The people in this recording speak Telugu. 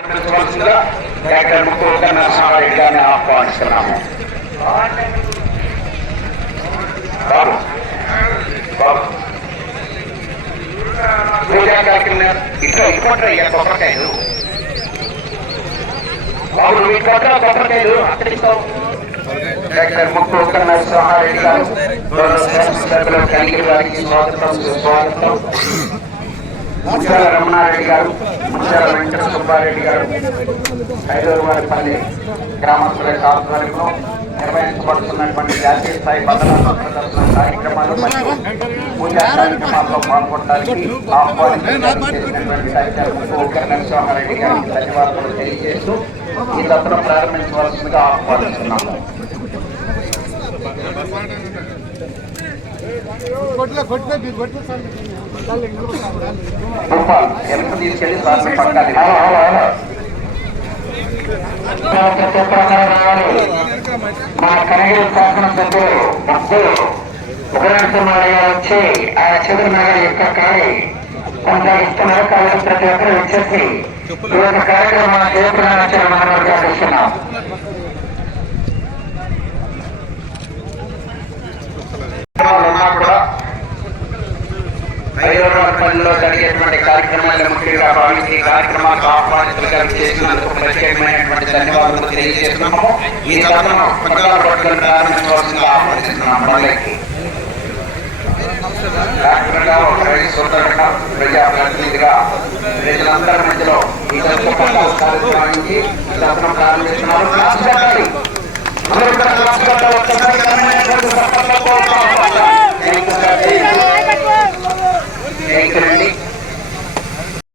ప్రారంభించవలసిందిగా డాక్టర్ ముక్కుక నరసింహారెడ్డి గారిని ఆహ్వానిస్తున్నాము. బాబు బాబు. పూజా కార్యక్రమం ఇక్కడ ఇటువంటి కొబ్బరికాయలు? బాబు నువ్వు ఇక్కడ కొబ్బరికాయలు డాక్టర్ ముక్కుక నరసింహారెడ్డి గారు గౌరవ కలిగి స్వాగతం సుస్వాగతం. ముత్యాల రమణారెడ్డి గారు ముత్యాల వెంకట సుబ్బారెడ్డి గారు హైదరాబాద్పల్లి గ్రామస్తుల ఆధ్వర్యంలో నిర్వహించబడుతున్నటువంటి జాతీయ స్థాయి భద్రతా ప్రదర్శన కార్యక్రమాలు మరియు పూజా కార్యక్రమాల్లో పాల్గొనడానికి ఆహ్వానించినటువంటి డాక్టర్ నరసింహారెడ్డి గారికి ధన్యవాదాలు తెలియజేస్తూ ఈ దత్తను ప్రారంభించవలసిందిగా ఆహ్వానిస్తున్నాము. కొట్ల సార్ పట్టాలి మా కనగిరి శాసన సభ్యులు భక్తులు ఉపరాష్ట్రమాలయ వచ్చి ఆయన చంద్ర నగర్ యొక్క కాడి కొనసాగిస్తున్నారు కాబట్టి ప్రతి ఒక్కరు వచ్చేసి ఈ యొక్క కార్యక్రమాన్ని చేపట్టిన మనం ఇస్తున్నాం ఉన్నా కూడా హైదరాబాద్లో జరిగేటువంటి కార్యక్రమాల్లో ముఖ్యంగా భావించి ఈ కార్యక్రమాలకు ఆహ్వానితులుగా చేసినందుకు ప్రత్యేకమైనటువంటి ధన్యవాదాలు తెలియజేస్తున్నాము. ఈ కథను పట్టాల పట్టుకుని ప్రారంభించవలసింది ఆహ్వానిస్తున్నాం మొదలెక్కి డాక్టర్గా ఒక రైతు సోదరుడుగా ప్రజలందరి మధ్యలో ఈ దశ పట్టాలు ఈ క్లాస్ పెట్టాలి అందరూ కూడా క్లాస్ పెట్టాలి